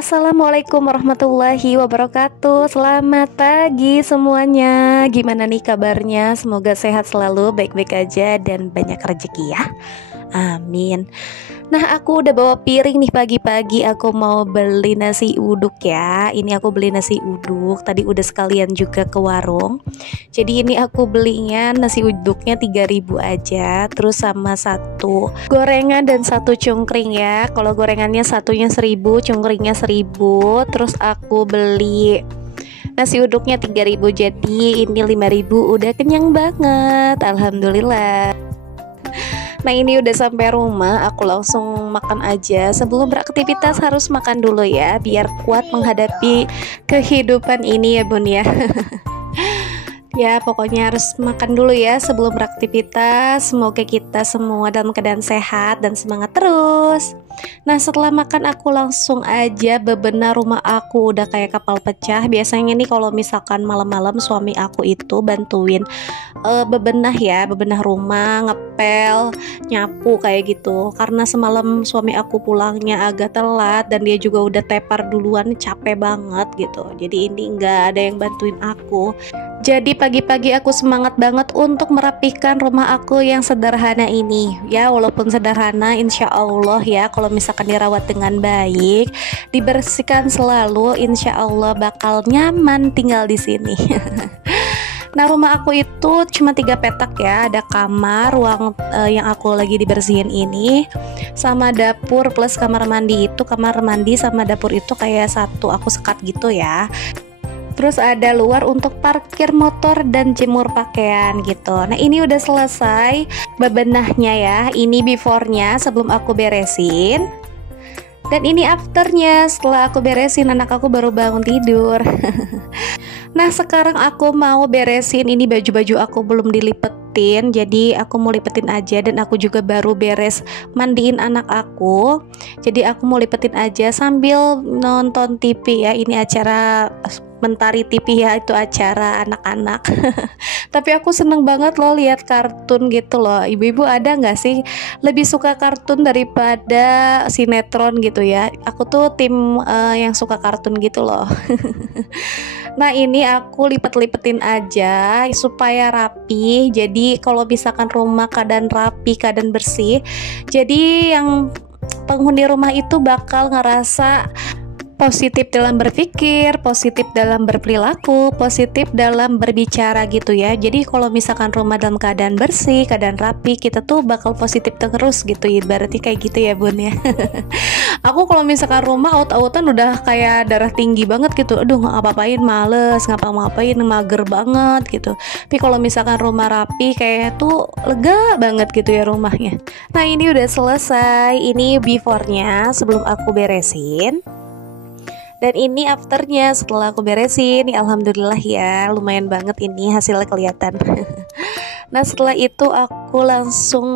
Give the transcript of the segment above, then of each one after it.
Assalamualaikum warahmatullahi wabarakatuh. Selamat pagi semuanya. Gimana nih kabarnya? Semoga sehat selalu, baik-baik aja, dan banyak rezeki ya. Amin. Nah, aku udah bawa piring nih pagi-pagi. Aku mau beli nasi uduk ya. Ini aku beli nasi uduk. Tadi udah sekalian juga ke warung. Jadi ini aku belinya nasi uduknya 3.000 aja. Terus sama satu gorengan dan satu cungkring ya. Kalau gorengannya satunya 1.000, cungkringnya 1.000. Terus aku beli nasi uduknya 3.000. Jadi ini 5.000 udah kenyang banget. Alhamdulillah. Nah ini udah sampai rumah, aku langsung makan aja. Sebelum beraktivitas harus makan dulu ya, biar kuat menghadapi kehidupan ini ya bun ya. Ya pokoknya harus makan dulu ya sebelum beraktivitas. Semoga kita semua dalam keadaan sehat dan semangat terus. Nah setelah makan aku langsung aja bebenah rumah aku. Udah kayak kapal pecah. Biasanya nih kalau misalkan malam-malam suami aku itu bantuin bebenah ya, bebenah rumah, ngepel, nyapu kayak gitu. Karena semalam suami aku pulangnya agak telat dan dia juga udah tepar duluan, capek banget gitu. Jadi ini nggak ada yang bantuin aku. Jadi pagi-pagi aku semangat banget untuk merapikan rumah aku yang sederhana ini. Ya walaupun sederhana, insya Allah ya kalau misalkan dirawat dengan baik, dibersihkan selalu, insya Allah bakal nyaman tinggal di sini. Nah rumah aku itu cuma 3 petak ya. Ada kamar, ruang yang aku lagi dibersihin ini, sama dapur plus kamar mandi. Itu kamar mandi sama dapur itu kayak satu aku sekat gitu ya. Terus ada luar untuk parkir motor dan jemur pakaian gitu. Nah ini udah selesai bebenahnya ya. Ini before-nya sebelum aku beresin. Dan ini afternya setelah aku beresin, anak aku baru bangun tidur. Nah sekarang aku mau beresin ini baju-baju aku belum dilipetin. Jadi aku mau lipetin aja. Dan aku juga baru beres mandiin anak aku. Jadi aku mau lipetin aja sambil nonton TV ya. Ini acara Mentari TV ya, itu acara anak-anak. Tapi aku seneng banget loh lihat kartun gitu loh. Ibu-ibu ada nggak sih lebih suka kartun daripada sinetron gitu ya? Aku tuh tim yang suka kartun gitu loh. Nah ini aku lipet-lipetin aja supaya rapi. Jadi kalau misalkan rumah keadaan rapi, keadaan bersih, jadi yang penghuni rumah itu bakal ngerasa positif dalam berpikir, positif dalam berperilaku, positif dalam berbicara gitu ya. Jadi kalau misalkan rumah dalam keadaan bersih, keadaan rapi, kita tuh bakal positif terus gitu ya. Berarti kayak gitu ya bun ya. Aku kalau misalkan rumah out-outan udah kayak darah tinggi banget gitu. Aduh ngapa-ngapain males, ngapa-ngapain mager banget gitu. Tapi kalau misalkan rumah rapi kayak tuh lega banget gitu ya rumahnya. Nah ini udah selesai. Ini before-nya sebelum aku beresin. Dan ini afternya setelah aku beresin. Ya, alhamdulillah ya, lumayan banget ini hasilnya kelihatan. Nah setelah itu aku langsung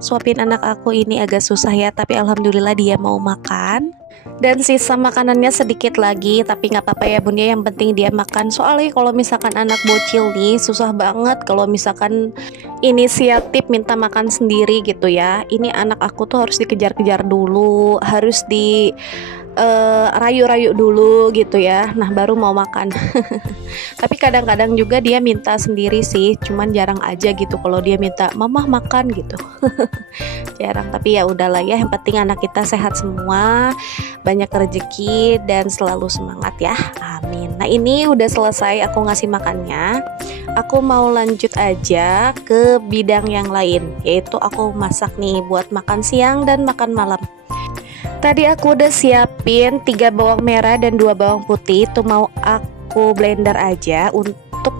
suapin anak aku. Ini agak susah ya, tapi alhamdulillah dia mau makan. Dan sisa makanannya sedikit lagi, tapi nggak apa-apa ya bun ya, yang penting dia makan. Soalnya kalau misalkan anak bocil nih susah banget kalau misalkan inisiatif minta makan sendiri gitu ya. Ini anak aku tuh harus dikejar-kejar dulu, harus di rayu-rayu dulu gitu ya. Nah baru mau makan. Tapi kadang-kadang juga dia minta sendiri sih, cuman jarang aja gitu kalau dia minta mamah makan gitu. Jarang, tapi ya udahlah ya, yang penting anak kita sehat semua, banyak rezeki dan selalu semangat ya. Amin. Nah ini udah selesai aku ngasih makannya. Aku mau lanjut aja ke bidang yang lain, yaitu aku masak nih buat makan siang dan makan malam. Tadi aku udah siapin 3 bawang merah dan 2 bawang putih. Itu mau aku blender aja untuk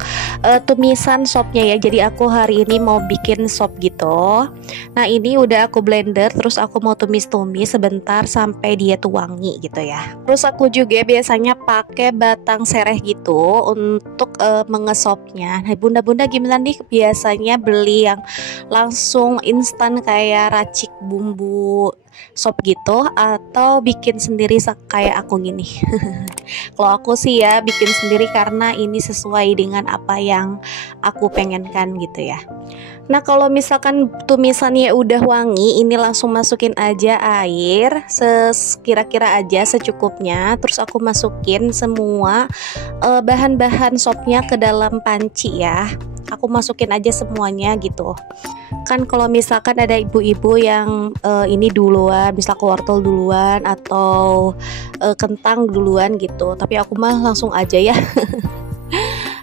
tumisan sopnya ya. Jadi aku hari ini mau bikin sop gitu. Nah ini udah aku blender. Terus aku mau tumis-tumis sebentar sampai dia tuh wangi gitu ya. Terus aku juga biasanya pakai batang sereh gitu untuk mengesopnya. Nah bunda-bunda gimana nih? Biasanya beli yang langsung instan kayak racik bumbu sop gitu atau bikin sendiri kayak aku gini. Kalau aku sih ya bikin sendiri karena ini sesuai dengan apa yang aku pengenkan gitu ya. Nah kalau misalkan tumisannya udah wangi, ini langsung masukin aja air sekira-kira aja secukupnya. Terus aku masukin semua bahan-bahan sopnya ke dalam panci ya. Aku masukin aja semuanya gitu. Kan kalau misalkan ada ibu-ibu yang ini duluan, misal wortel duluan atau kentang duluan gitu. Tapi aku mah langsung aja ya.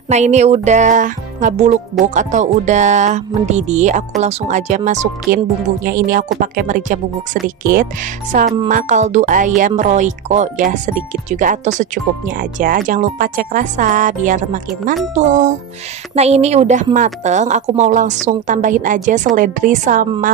Nah ini udah ngabuluk-buk atau udah mendidih, aku langsung aja masukin bumbunya. Ini aku pakai merica bubuk sedikit sama kaldu ayam roiko ya sedikit juga atau secukupnya aja. Jangan lupa cek rasa biar makin mantul. Nah ini udah mateng, aku mau langsung tambahin aja seledri sama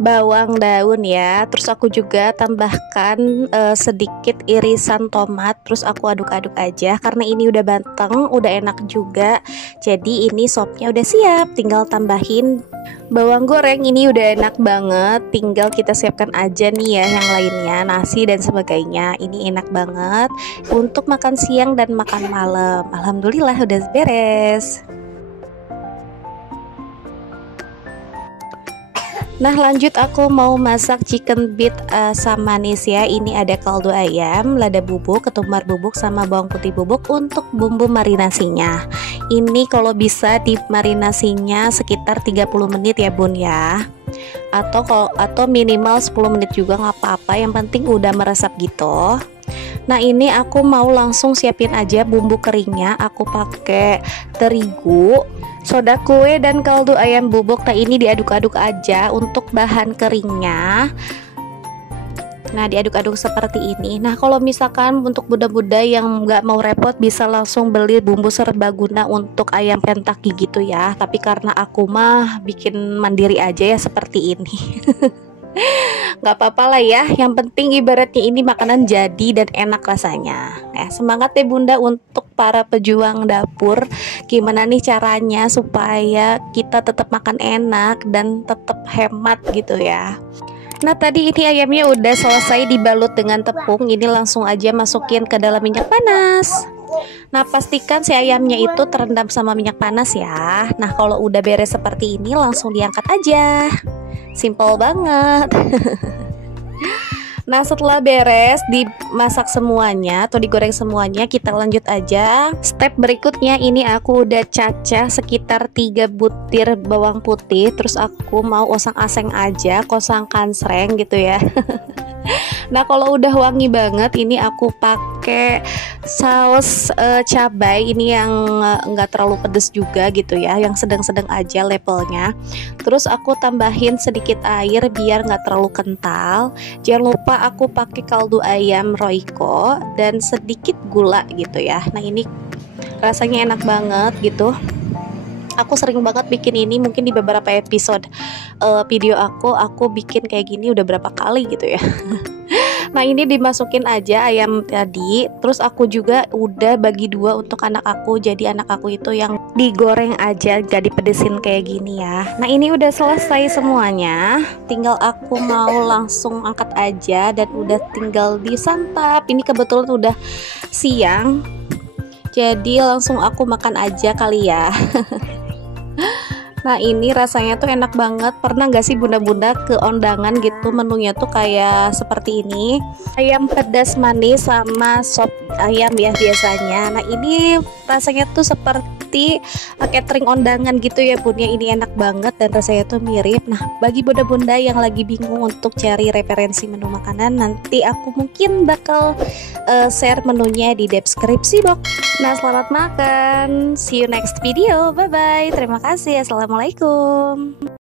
bawang daun ya. Terus aku juga tambahkan sedikit irisan tomat. Terus aku aduk-aduk aja karena ini udah mateng, udah enak juga. Jadi ini sopnya udah siap, tinggal tambahin bawang goreng. Ini udah enak banget, tinggal kita siapkan aja nih ya yang lainnya, nasi dan sebagainya. Ini enak banget untuk makan siang dan makan malam. Alhamdulillah udah beres. Nah lanjut aku mau masak chicken beef asam manis ya. Ini ada kaldu ayam, lada bubuk, ketumbar bubuk sama bawang putih bubuk untuk bumbu marinasinya. Ini kalau bisa dimarinasinya sekitar 30 menit ya bun ya. Atau minimal 10 menit juga nggak apa-apa, yang penting udah meresap gitu. Nah ini aku mau langsung siapin aja bumbu keringnya. Aku pakai terigu, soda kue dan kaldu ayam bubuk. Nah ini diaduk-aduk aja untuk bahan keringnya. Nah diaduk-aduk seperti ini. Nah kalau misalkan untuk bunda-bunda yang nggak mau repot bisa langsung beli bumbu serbaguna untuk ayam Kentucky gitu ya. Tapi karena aku mah bikin mandiri aja ya seperti ini. Nggak apa-apa lah ya, yang penting ibaratnya ini makanan jadi dan enak rasanya ya. Semangat ya bunda untuk para pejuang dapur. Gimana nih caranya supaya kita tetap makan enak dan tetap hemat gitu ya. Nah tadi ini ayamnya udah selesai dibalut dengan tepung. Ini langsung aja masukin ke dalam minyak panas. Nah pastikan si ayamnya itu terendam sama minyak panas ya. Nah kalau udah beres seperti ini langsung diangkat aja. Simple banget. Nah setelah beres dimasak semuanya atau digoreng semuanya, kita lanjut aja step berikutnya. Ini aku udah cacah sekitar 3 butir bawang putih. Terus aku mau osang-aseng aja, kosangkan sreng gitu ya. Nah kalau udah wangi banget, ini aku pakai saus cabai. Ini yang nggak terlalu pedes juga gitu ya, yang sedang-sedang aja levelnya. Terus aku tambahin sedikit air biar nggak terlalu kental. Jangan lupa aku pakai kaldu ayam roiko dan sedikit gula gitu ya. Nah ini rasanya enak banget gitu. Aku sering banget bikin ini, mungkin di beberapa episode video aku bikin kayak gini udah berapa kali gitu ya. Nah ini dimasukin aja ayam tadi. Terus aku juga udah bagi dua untuk anak aku. Jadi anak aku itu yang digoreng aja, gak dipedesin kayak gini ya. Nah ini udah selesai semuanya, tinggal aku mau langsung angkat aja dan udah tinggal disantap. Ini kebetulan udah siang, jadi langsung aku makan aja kali ya. Nah ini rasanya tuh enak banget. Pernah gak sih bunda-bunda ke undangan gitu menunya tuh kayak seperti ini, ayam pedas manis sama sop ayam ya biasanya. Nah ini rasanya tuh seperti catering undangan gitu ya bun ya. Ini enak banget dan rasanya tuh mirip. Nah bagi bunda-bunda yang lagi bingung untuk cari referensi menu makanan, nanti aku mungkin bakal share menunya di deskripsi box. Nah selamat makan, see you next video, bye bye, terima kasih, assalamualaikum.